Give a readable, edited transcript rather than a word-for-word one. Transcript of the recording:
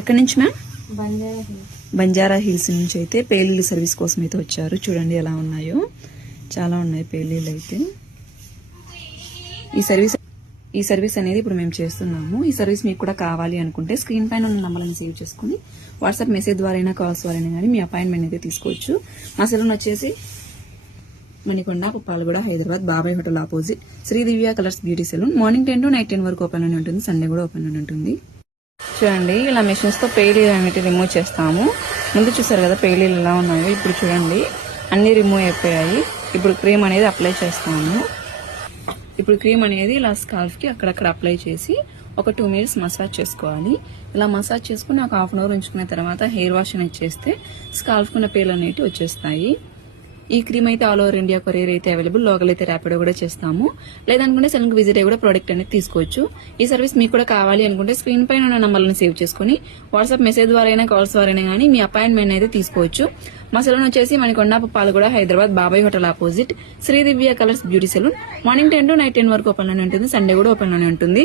ఎక్కడి నుంచి ma'am? Banjara hills నుంచి అయితే పేలీలు సర్వీస్ కోసం అయితే వచ్చారు. చూడండి ఎలా ఉన్నాయో, చాలా ఉన్నాయి పేలీలు అయితే. ఈ సర్వీస్ అనేది ఇప్పుడు మేము చేస్తున్నాము. ఈ సర్వీస్ మీకు కూడా కావాలి అనుకుంటే స్క్రీన్ పైన ఉన్న నంబర్లను సేవ్ చేసుకుని వాట్సాప్ మెసేజ్ ద్వారా అయినా, కాల్స్ ద్వారా అయినా కానీ మీ అపాయింట్మెంట్ అయితే తీసుకోవచ్చు. మా సెలూన్ వచ్చేసి Manikonda, Puppalaguda, Hyderabad, Babai hotel opposite Sri Divya colours beauty salon. Morning 10 to night 10 వరకు ఓపెన్ లోనే ఉంటుంది. సండే కూడా ఓపెన్ లోనే ఉంటుంది. చూడండి ఇలా మెషిన్స్ తో పేలీలు అనేవి రిమూవ్ చేస్తాము. ముందు చూసారు కదా పేలీలు ఎలా ఉన్నాయో. ఇప్పుడు చూడండి అన్ని రిమూవ్ అయిపోయాయి. ఇప్పుడు క్రీమ్ అనేది అప్లై చేస్తాము. ఇప్పుడు క్రీమ్ అనేది ఇలా స్కాల్ఫ్ కి అక్కడక్కడ అప్లై చేసి ఒక 2 minutes మసాజ్ చేసుకోవాలి. ఇలా మసాజ్ చేసుకుని ఒక 1/2 hour ఉంచుకున్న తర్వాత హెయిర్ వాష్ అనేది చేస్తే స్కాల్ఫ్ కున్న పేలు అనేవి వచ్చేస్తాయి. ఈ క్రీమ్ అయితే ఆల్ ఓవర్ ఇండియా కొరియర్ అయితే అవైలబుల్. లోకల్ అయితే ర్యాపిడో కూడా చేస్తాము. లేదనుకుంటే సెలూన్ కి విజిట్ అయ్యి కూడా ప్రోడక్ట్ అనేది తీసుకోవచ్చు. ఈ సర్వీస్ మీకు కూడా కావాలి అనుకుంటే స్క్రీన్ పైన ఉన్న నంబర్లను సేవ్ చేసుకుని వాట్సాప్ మెసేజ్ ద్వారా అయినా, కాల్స్ ద్వారా అయినా కానీ మీ అపాయింట్మెంట్ అయితే తీసుకోవచ్చు. మా సెలూన్ వచ్చేసి Manikonda, Puppalaguda, Hyderabad, Babai hotel opposite Sri Divya colours beauty salon. Morning 10 to night 10 వరకు ఓపెన్ లోనే ఉంటుంది. సండే కూడా ఓపెన్ లోనే ఉంటుంది.